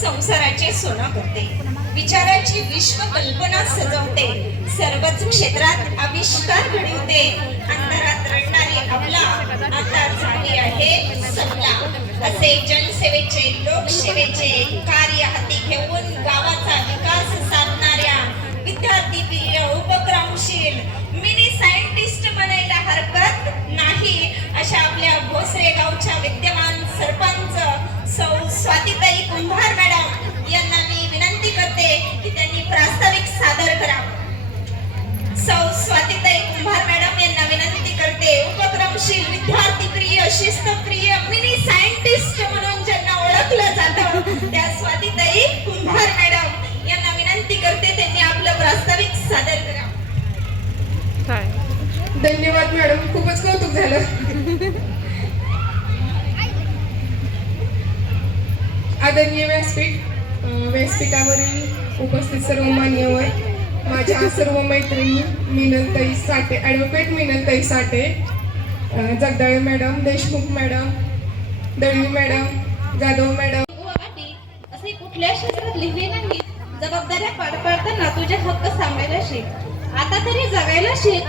संसाराचे सोना करते, विचाराची विश्व कल्पना सजवते, सर्वच क्षेत्रात आविष्कार घडवते, अंतरात रडणारी आपला आता झाली आहे सल्ला. असे जनसेवेचे लोकसेवेचे कार्य हाती घेऊन गावाचा विकास साधणाऱ्या विद्यार्थी प्रिय उपक्रमशील मिनी सायंटिस्ट बनायला हरकत नाही अशा आपल्या भोसरे गावच्या विद्यमान सरपंच सौ स्वातीताई कुंभार मॅडम यांना मी विनंती करते की त्यांनी प्रास्ताविक सादर करावं. सौ स्वातीताई कुंभार मॅडम यांना विनंती करते, उपक्रमशील विद्यार्थी प्रिय शिस्तप्रिय मिनी सायंटिस्ट म्हणून ज्यांना ओळखलं जातं त्या स्वातीताई कुंभार मॅडम यांना विनंती करते त्यांनी आपलं प्रास्ताविक सादर करावं. धन्यवाद मॅडम, खूपच कौतुक झालं. आदरणीय व्यासपीठावरील उपस्थित सर्व मान्यवर, माझ्या सर्व मैत्रिणी मिनलताई साठे, ॲडव्होकेट मिनलताई Sathe, Jagdale madam, Deshmukh madam, Dalvi madam, Jadhav madam. असे कुठल्या क्षेत्रात लिहिले नाही, जबाबदाऱ्या पार पाडताना तुझे हक्क सांगायला शिक. आता तरी जगायला शिक,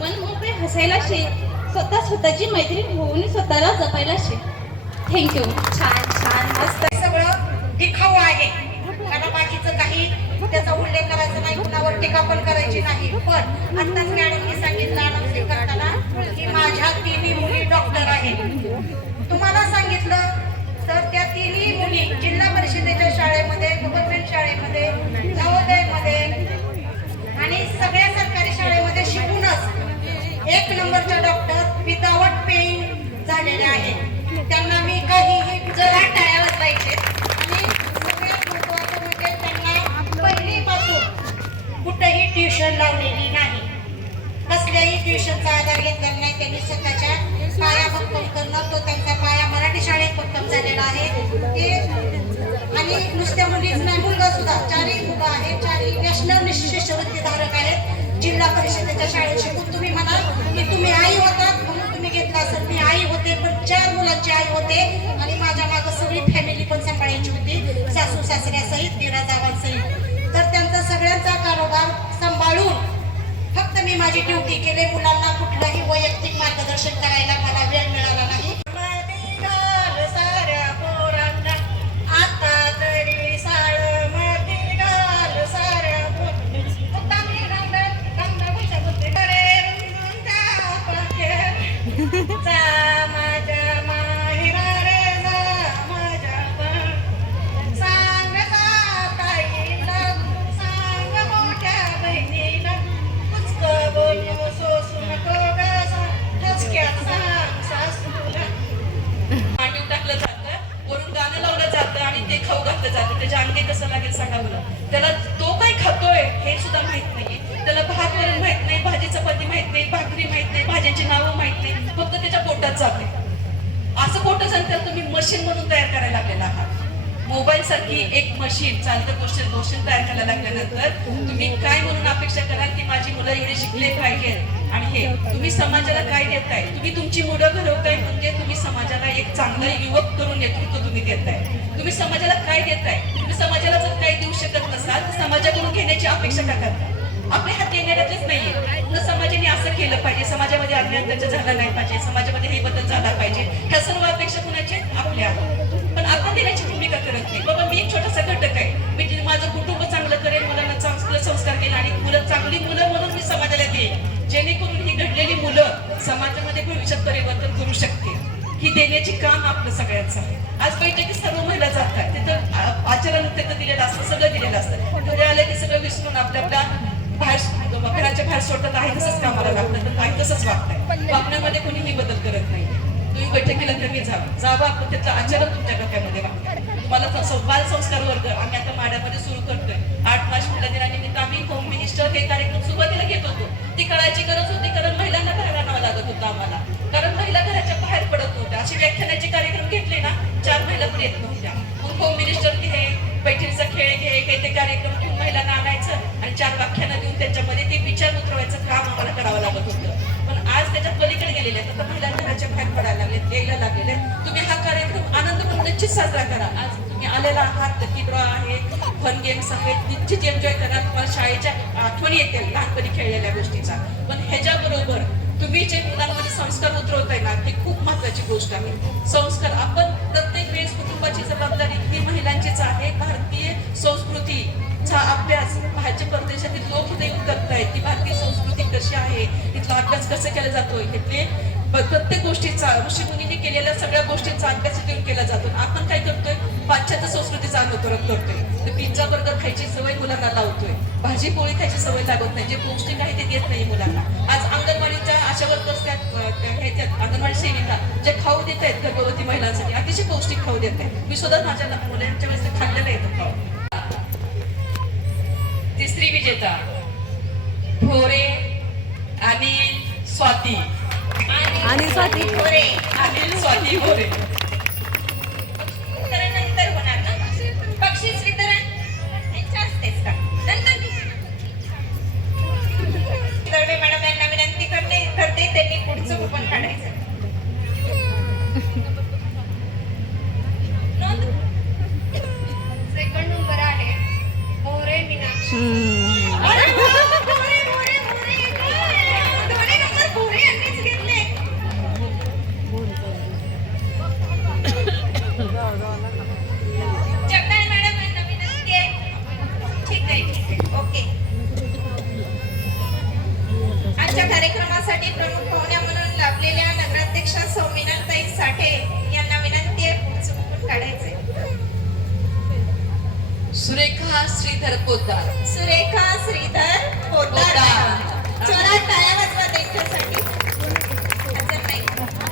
मन मोकळे हसायला शिक, स्वतःची मैत्रीण होऊन स्वतःला जपायला शिक. थँक्यू. छान छान मस्त. सगळं दिखाऊ आहे, कारण बाकीचं काही त्याचा उल्लेख करायचा नाही, कुणावर टीका पण करायची नाही. पण आत्ताच मॅडमने सांगितलं अनाउन्स करताना की माझ्या तिन्ही मुली डॉक्टर आहेत. तुम्हाला सांगितलं तर त्या तिन्ही मुली जिल्हा परिषदेच्या शाळेमध्ये, गव्हर्नमेंट शाळेमध्ये, नवोदयमध्ये आणि सगळ्या सरकारी शाळेमध्ये शिकूनच 1 नंबरच्या डॉक्टर विदाउट पेइंग झालेल्या आहेत. त्यांना मी काहीही जरा टाळ्या वाजवायचे आणि सगळ्यात महत्त्वाचं म्हणजे त्यांना पहिलीपासून कुठेही ट्युशन लावलेली नाही, कसल्याही ट्युशनचा आधार घेतलेला नाही. त्यांनी स्वतःच्या पाया भक्कम करणं, तो त्यांचा पाया मराठी शाळेत भक्कम झालेला आहे. ते आणि नुसत्या मुलीच नाही, मुलगा सुद्धा, 4ही मुलं आहेत, 4ही नॅशनल शिष्यवृत्ती धारक आहेत. जिल्हा परिषदेच्या शाळेत शिकून तुम्ही म्हणा की तुम्ही आई होतात म्हणून तुम्ही घेतला असेल, मी आई होते पण 4 मुलांची आई होते आणि माझ्या मागं सगळी फॅमिली पण सांभाळायची होती, सासू सासऱ्यासहित, दिरा जावांसहित. तर त्यांचा सगळ्यांचा कारोबार सांभाळून फक्त मी माझी ड्युटी केले. मुलांना कुठलाही वैयक्तिक मार्गदर्शन करायला मला वेळ मिळाला नाही. त्याच्या अंगी कसं लागेल सांगा बरं. त्याला तो काय खातोय हे सुद्धा माहित नाहीये, त्याला भात वरण माहित नाही, भाजी चपाती माहित नाही, भाकरी माहित नाही, भाज्यांची नावं माहित नाही, फक्त त्याच्या पोटात जाते. असं पोट तर तुम्ही मशीन म्हणून तयार करायला लागलेला आहात. मोबाईल सारखी एक मशीन, चालतं गोष्ट तयार करायला लागल्यानंतर तुम्ही काय म्हणून अपेक्षा कराल की माझी मुलं एवढे शिकले पाहिजेत आणि हे तुम्ही समाजाला काय देताय. तुम्ही तुमची मुलं घडवताय म्हणजे तुम्ही समाजाला एक चांगला युवक करून नेतृत्व तुम्ही देताय. तुम्ही समाजाला काय देताय, तुम्ही समाजाला जर काही देऊ शकत नसाल तर समाजाकडून घेण्याची अपेक्षा का करता. आपले हात येणारच नाहीये. तर समाजाने असं केलं पाहिजे, समाजामध्ये अन्याय त्याचं झालं नाही पाहिजे, समाजामध्ये हे बदल झाला पाहिजे, ह्या सर्व अपेक्षा कुणाचे आपल्या. पण आपण देण्याची भूमिका करत नाही. बाबा मी एक छोटासा घटक आहे, मी माझं कुटुंब चांगलं करेन, मुलांना चांगलं संस्कार केले आणि मुलं चांगली मुलं म्हणून मी समाजाला देईन, जेणेकरून ही घडलेली मुलं समाजामध्ये भविष्यात परिवर्तन करू शकते. ही देण्याची काम आपलं सगळ्यांचं आहे. आज बैठकीत सर्व महिला जातात, तिथं आचरण तिथं दिलेलं असतं, सगळं दिलेलं असतं. घरी आलं की सगळं विसरून आपल्या बाहेर घराच्या बाहेर सोडतात, आहे तसंच कामाला लागतात, तर आहे तसंच वागताय. वागण्यामध्ये कोणीही बदल करत नाही. तुम्ही बैठकीला कमी जावा, आपण त्याचं आचरण तुमच्या डोक्यामध्ये वागतं. तुम्हाला बाल संस्कार वर्ग आम्ही आता माड्यामध्ये सुरू करतोय. 8 मार्च महिला दिनानिमित्त आम्ही होम मिनिस्टर हे कार्यक्रम सुरुवातीला घेत होतो. ती कळायची गरज होती, कारण महिलांना बाहेर आणावं लागत होतं आम्हाला, कारण महिला घराच्या बाहेर पडत होत्या. अशी व्याख्यानाचे कार्यक्रम घेतले ना, 4 महिला देत नव्हत्या. मग होम मिनिस्टर घे, बैठकीचा खेळ घे, काही ते कार्यक्रम घेऊन महिलांना आणायचं आणि 4 व्याख्यानं देऊन त्यांच्यामध्ये ते विचार उतरवायचं काम आम्हाला करावं लागत होतं. पण आज त्याच्यात पलीकडे गेलेले आहेत. आता महिला घराच्या बाहेर पडायला लागलेत, यायला लागलेले आहेत. तुम्ही हा कार्यक्रम आनंद म्हणून निश्चित साजरा करा. आज तुम्ही आलेला आहात, लकी ड्रॉ आहे, फन गेम्स आहेत, निश्चित एन्जॉय करा. तुम्हाला शाळेच्या आठवणी येतील लहानपणी खेळलेल्या गोष्टीचा. पण ह्याच्याबरोबर तुम्ही जे मुलांमध्ये संस्कार उतरवताय ना, ही खूप महत्वाची गोष्ट आहे. संस्कार आपण प्रत्येक वेळेस कुटुंबाची जबाबदारी ही महिलांचीच आहे. भारतीय संस्कृतीचा अभ्यास बाहेरच्या परदेशातील लोक इथे येऊन करतायत की भारतीय संस्कृती कशी आहे, इथला अभ्यास कसा केला जातो, इथले प्रत्येक गोष्टीचा ऋषीमुनींनी केलेल्या सगळ्या गोष्टींचा अभ्यास इथे केला जातो. आपण काय करतोय, पाश्चात्य संस्कृतीचा अनुकरण करतोय. तर पिझ्झा बर्गर खायची सवय मुलांना लावतोय, भाजी पोळी खायची सवय लागत नाही, जे पौष्टिक आहे ते देत नाही मुलांना. आज अंगणवाडीच्या आशा वर्कर्स ह्याच्यात अंगणवाडी सेविका जे खाऊ देत आहेत गर्भवती महिलांसाठी अतिशय पौष्टिक खाऊ देत आहेत. मी स्वतः माझ्या मुलांच्या वेळेस ते खाल्लेलं आहे खाऊ. तिसरी विजेता भोरे आणि स्वाती आणि स्वाती भोरे आणि स्वाती भोरे. नंतर होणार ना बक्षीस वितरण यांच्या असतेच का नंतर. दळवे मॅडम यांना विनंती करते त्यांनी पुढचं कुपन काढायचं. नोंद. सेकंड नंबर आहे मोरे मीनाक्षी. अरे वा, मोरे, मोरे, मोरे. दोन्ही नंबर मोरे यांनीच घेतले. जगदाळे मॅडम यांना विनंती आहे. ठीक आहे, ठीक आहे, ओके. आजच्या कार्यक्रमासाठी प्रमुख पाहुण्या म्हणून लाभलेल्या नगराध्यक्षा सौ मीनाताई साठे यांना विनंती आहे पुढचं कुपन काढायचंय. सुरेखा श्रीधर पोद्दार. सुरेखा श्रीधर पोद्दार. जोरात टाळ्या वाजवा त्यांच्यासाठी. अजून नाही.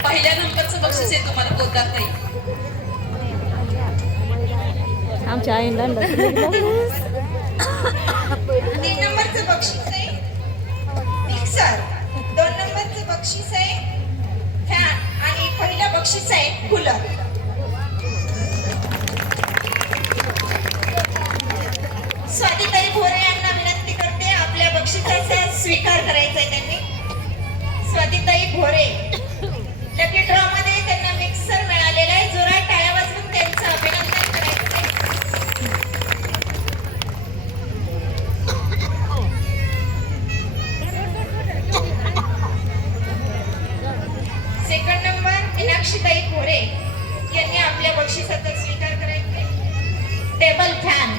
पहिल्या नंबरचं बक्षीस आहे तुम्हाला पोद्दार ताई. आमच्या आईला 3 नंबरचं बक्षीस आहे मिक्सर. 2 नंबरचं बक्षीस आहे फॅन आणि पहिलं बक्षीस आहे कूलर. स्वातीताई भोरे यांना विनंती करते आपल्या बक्षिसाचा स्वीकार करायचा आहे त्यांनी. स्वातीताई भोरे लकी ड्रॉ मध्ये त्यांना मिक्सर मिळालेला आहे. जोरात टाळ्या वाजवून त्यांचं अभिनंदन करायचं आहे. सेकंड नंबर मीनाक्षीताई भोरे यांनी आपल्या बक्षिसाचा स्वीकार करायचा आहे. Table fan.